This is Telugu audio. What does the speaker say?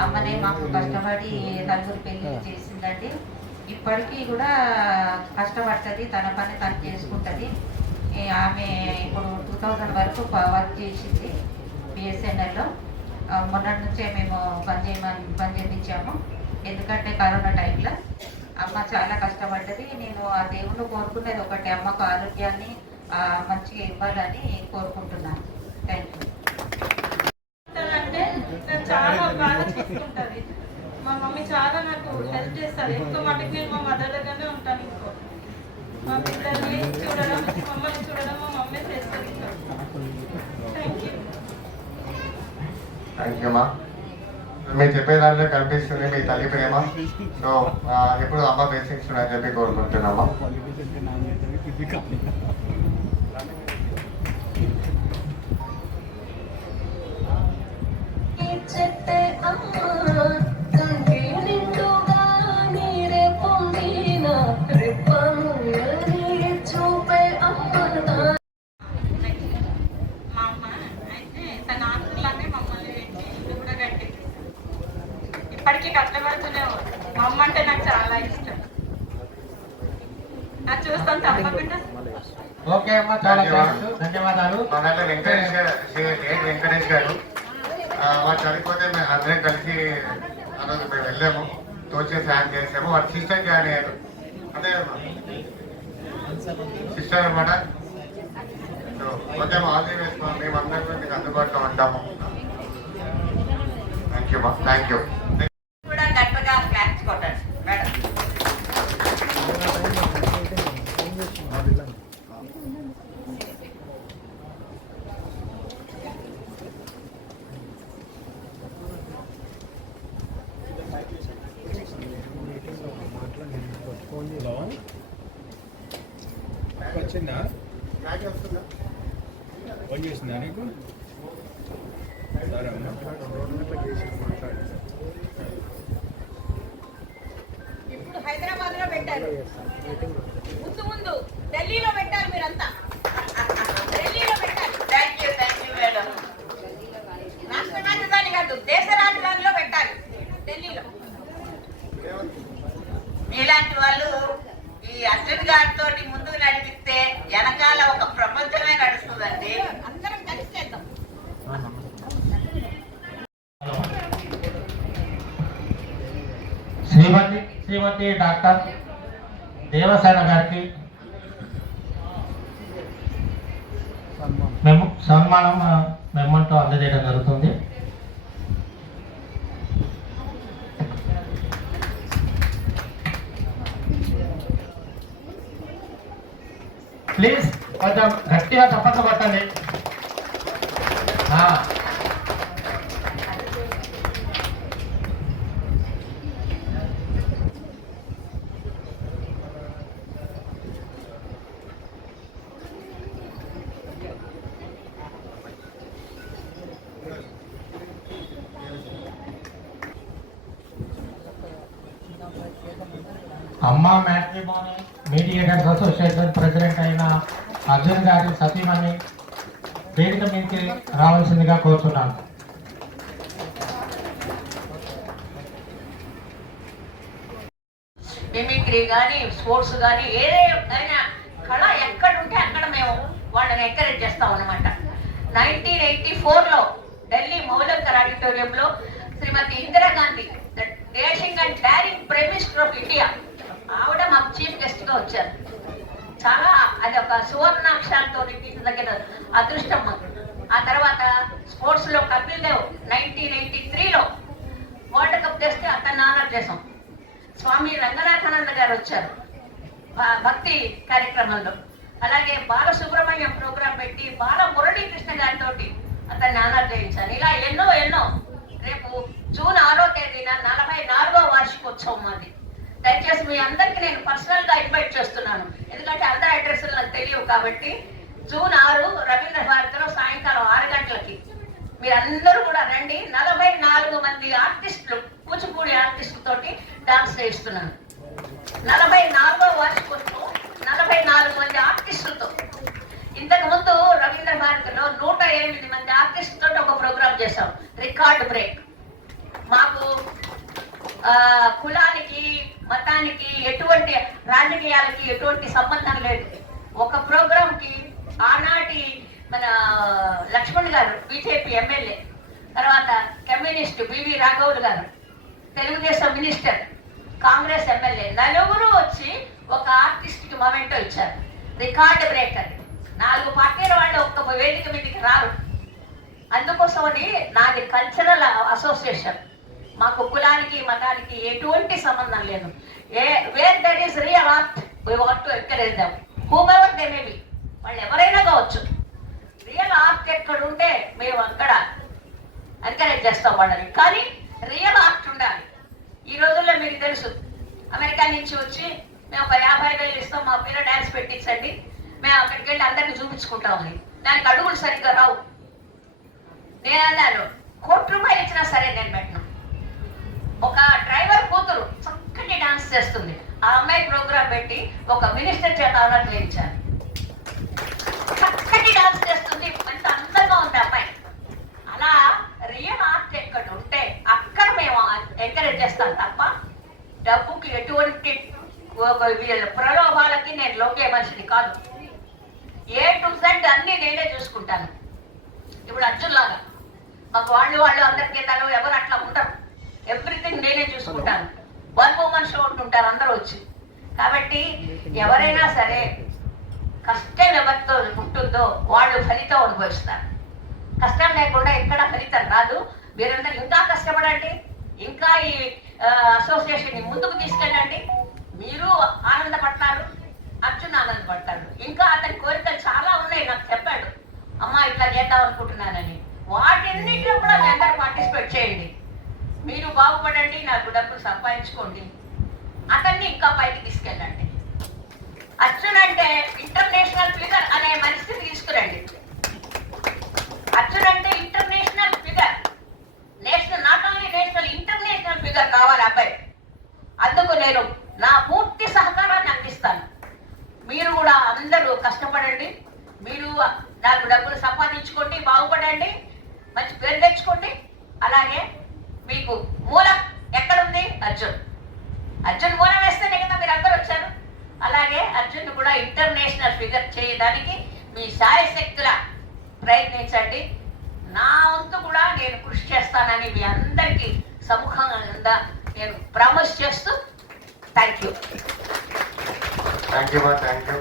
అమ్మనే మాకు కష్టపడి నలుగురు పెళ్లి చేసిందండి. ఇప్పటికీ కూడా కష్టపడుతుంది, తన పని తను చేసుకుంటుంది. ఆమె ఇప్పుడు 2000 వరకు వర్క్ చేసింది బిఎస్ఎన్ఎల్లో. మొన్నటి నుంచే మేము బంద్ చేయించాము, ఎందుకంటే కరోనా టైంలో అమ్మ చాలా కష్టపడ్డది. నేను ఆ దేవుణ్ణి కోరుకునేది ఒకటి, అమ్మకు ఆరోగ్యాన్ని మంచిగా ఇవ్వాలని కోరుకుంటున్నాను. Thank you. అంటే చాలా బాగా చూసుకుంటుంది. మా మమ్మీ చాలా నాకు హెల్ప్ చేస్తుంది. ఎక్కువ మటుకు నేను మా మదర్ దగ్గరనే ఉంటాను. ఇంకో మా పిల్లల్ని చూడడం, మమ్మల్ని చూడడం మా మమ్మీ చేస్తుంది. Thank you. థ్యాంక్ యూ అమ్మా. మీరు చెప్పేదాంట్లో కనిపిస్తుంది మీ తల్లి ప్రేమ. సో ఎప్పుడు అమ్మ బ్లెస్సింగ్స్ అని చెప్పి కోరుకుంటున్నామా. ఇప్పటికీ కష్టపడుతూనే మా అమ్మ అంటే నాకు చాలా ఇష్టం. నాకు చూస్తాం తప్పకుండా. ఓకే అమ్మా, చాలా ధన్యవాదాలు. మన వెంకటేష్ గారు వాడు చనిపోతే మేము అందరం కలిసి ఆ రోజు మేము వెళ్ళాము, తోచే సాయం చేసాము. వాడు సిస్టర్ జాయిన్ అయ్యారు, అదే సిస్టర్ అనమాట. సో ఓకే అమ్మా, ఆల్ ది బెస్ట్. మేమందరం మీకు అందుబాటులో ఉంటాము. థ్యాంక్ యూ అమ్మా. Thank you. వచ్చిందా? ఫోన్ చేసిందా నీకు? సరే అమ్మా. ఇప్పుడు హైదరాబాద్ లో పెట్టారు, ముందు ఢిల్లీలో పెట్టారు. మీరంతా ఢిల్లీలో పెట్టారు. Thank you madam. రాష్ట్ర రాజధాని కాదు, దేశ రాజధానిలో పెట్టాలి, ఢిల్లీలో. మీలాంటి వాళ్ళు ఈ అర్జున్ గారితో ముందుకు నడిపిస్తే వెనకాల ఒక ప్రపంచమే నడుస్తుందండి. అందరం కలిసి చేద్దాం. శ్రీమతి డాక్టర్ దేవసేన గారికి సన్మానం మెమంటో అందజేయడం జరుగుతుంది. ప్లీజ్ కొంచెం గట్టిగా చప్పట్లు కొట్టండి. అమ్మ మ్యాట్రిమోనీ మీడియేటర్స్ అసోసియేషన్ ప్రెసిడెంట్ అయిన అర్జున్ గారి సతీమణి వేదిక మీదకి రావాల్సిందిగా కోరుతున్నాను. మిమిక్రీ కానీ స్పోర్ట్స్ కానీ ఏదైనా కళ ఎక్కడుంటే అక్కడ మేము వాళ్ళని ఎంకరేజ్ చేస్తాం అన్నమాట. 1984లో ఢిల్లీ మౌలంకర్ ఆడిటోరియంలో Shrimati Indira Gandhi, the dashing and daring prime minister of India, ఆవిడ మాకు చీఫ్ గెస్ట్ గా వచ్చారు. చాలా అది ఒక సువర్ణాక్షరాలతో తీర్చిదిద్దిన అదృష్టం మాకు. ఆ తర్వాత స్పోర్ట్స్ లో కపిల్ దేవ్ 1983లో వరల్డ్ కప్ తెస్తే అతన్ని ఆనర్ చేసాం. స్వామి రంగనాథానంద గారు వచ్చారు భక్తి కార్యక్రమంలో. అలాగే బాలసుబ్రహ్మణ్యం ప్రోగ్రాం పెట్టి బాల మురళీకృష్ణ గారితో అతన్ని ఆనర్ చేయించాను. ఇలా ఎన్నో రేపు జూన్ 6వ తేదీన 44వ వార్షికోత్సవం మాది. దయచేసి మీ అందరికి నేను పర్సనల్ గా ఇన్వైట్ చేస్తున్నాను, ఎందుకంటే అందరి అడ్రస్లు నాకు తెలియవు కాబట్టి. జూన్ 6 రవీంద్ర భారతిలో సాయంకాలం 6 గంటలకి మీరందరూ కూడా రండి. 44 మంది ఆర్టిస్టులు, కూచిపూడి ఆర్టిస్టులతోటి డాన్స్ చేయిస్తున్నాను. 44వ వార్షికోత్సవం 44 మంది ఆర్టిస్టులతో. ఇంతకు ముందు రవీంద్ర భారతిలో 108 మంది ఆర్టిస్టులతో ఒక ప్రోగ్రామ్ చేశాం, రికార్డ్ బ్రేక్. మాకు కులానికి మతానికి ఎటువంటి రాజకీయాలకి ఎటువంటి సంబంధం లేదు. ఒక ప్రోగ్రాంకి ఆనాటి మన లక్ష్మణ్ గారు బీజేపీ ఎమ్మెల్యే, తర్వాత కమ్యూనిస్ట్ బివి రాఘవులు గారు తెలుగుదేశం మినిస్టర్, కాంగ్రెస్ ఎమ్మెల్యే నలుగురు వచ్చి ఒక ఆర్టిస్ట్కి మొమెంటో ఇచ్చారు. Record breaker. 4 పార్టీల వాళ్ళు ఒక్క వేదిక మీదకి రారు. అందుకోసమని నాది కల్చరల్ అసోసియేషన్. మాకు కులానికి మతానికి ఎటువంటి సంబంధం లేదు. Where there is real art we want to encourage them whomever they may be. వాళ్ళు ఎవరైనా కావచ్చు. రియల్ ఆర్ట్ ఎక్కడ ఉంటే మేము అక్కడ ఎంకరేజ్ చేస్తాం వాళ్ళని. కానీ రియల్ ఆర్ట్ ఉండాలి. ఈ రోజుల్లో మీకు తెలుసు, అమెరికా నుంచి వచ్చి మేము ఒక 50,000 ఇస్తాం, మా పిల్ల డ్యాన్స్ పెట్టించండి, మేము అక్కడికి వెళ్ళి అందరినీ చూపించుకుంటామని. దానికి అడుగులు సరిగ్గా రావు. నేను అన్నాను, ₹1,00,000 ఇచ్చినా సరే నేను పెట్టను. ఒక డ్రైవర్ కూతురు చక్కటి డాన్స్ చేస్తుంది, ఆ అమ్మాయి ప్రోగ్రాం పెట్టి ఒక మినిస్టర్ చేత అవార్డు చేయించాను. చక్కటి డాన్స్ చేస్తుంది, ఎంత అందంగా ఉంది అమ్మాయి. అలా రియల్ ఆర్ట్ ఎక్కడ ఉంటే అక్కడ మేము ఎంకరేజ్ చేస్తాం తప్ప డబ్బుకి ఎటువంటి ప్రలోభాలకి నేను లోకే మనిషిని కాదు. A to Z అన్ని నేనే చూసుకుంటాను. ఇప్పుడు అర్జున్ లాగా మాకు వాళ్ళు అందరికీ తను ఎవరు అట్లా ఉంటారు. ఎవ్రీథింగ్ నేనే చూసుకుంటాను. 1 woman షో ఉంటుంటారు అందరూ వచ్చి. కాబట్టి ఎవరైనా సరే కష్టం ఎవరితో ఉంటుందో వాళ్ళు ఫలితం అనుభవిస్తారు. కష్టం లేకుండా ఎక్కడ ఫలితం రాదు. మీరందరూ ఇంకా కష్టపడండి, ఇంకా ఈ అసోసియేషన్ ముందుకు తీసుకెళ్ళండి. మీరు ఆనందపడతారు, అర్జున్ ఆనందపడతాడు. ఇంకా అతని కోరికలు చాలా ఉన్నాయి, నాకు చెప్పాడు, అమ్మ ఇట్లా చేద్దాం అనుకుంటున్నానని. వాటిన్నింటిలో కూడా మీ అందరూ పార్టిసిపేట్ చేయండి. మీరు బాగుపడండి, నాకు డబ్బులు సంపాదించుకోండి, అతన్ని ఇంకా పైకి తీసుకెళ్ళండి. అర్జున్ అంటే ఇంటర్నేషనల్ ఫిగర్ అనే మనిషిని తీసుకురండి. అర్జున్ అంటే international figure, national, not only national, international figure కావాలి అబ్బాయి. అందుకు నేను నా పూర్తి సహకారాన్ని అందిస్తాను. మీరు కూడా అందరూ కష్టపడండి, మీరు నాకు డబ్బులు సంపాదించుకోండి, బాగుపడండి, మంచి పేరు తెచ్చుకోండి. అలాగే మీకు మూలం ఎక్కడుంది? అర్జున్ మూలం వేస్తేనే కదా మీరు అందరూ వచ్చారు. అలాగే అర్జున్ కూడా ఇంటర్నేషనల్ ఫిగర్ చేయడానికి మీ శాయశక్తుల ప్రయత్నించండి. నా వంతు కూడా నేను కృషి చేస్తానని మీ అందరికీ సముఖంగా నేను ప్రామిస్ చేస్తూ థ్యాంక్ యూ. Thank you.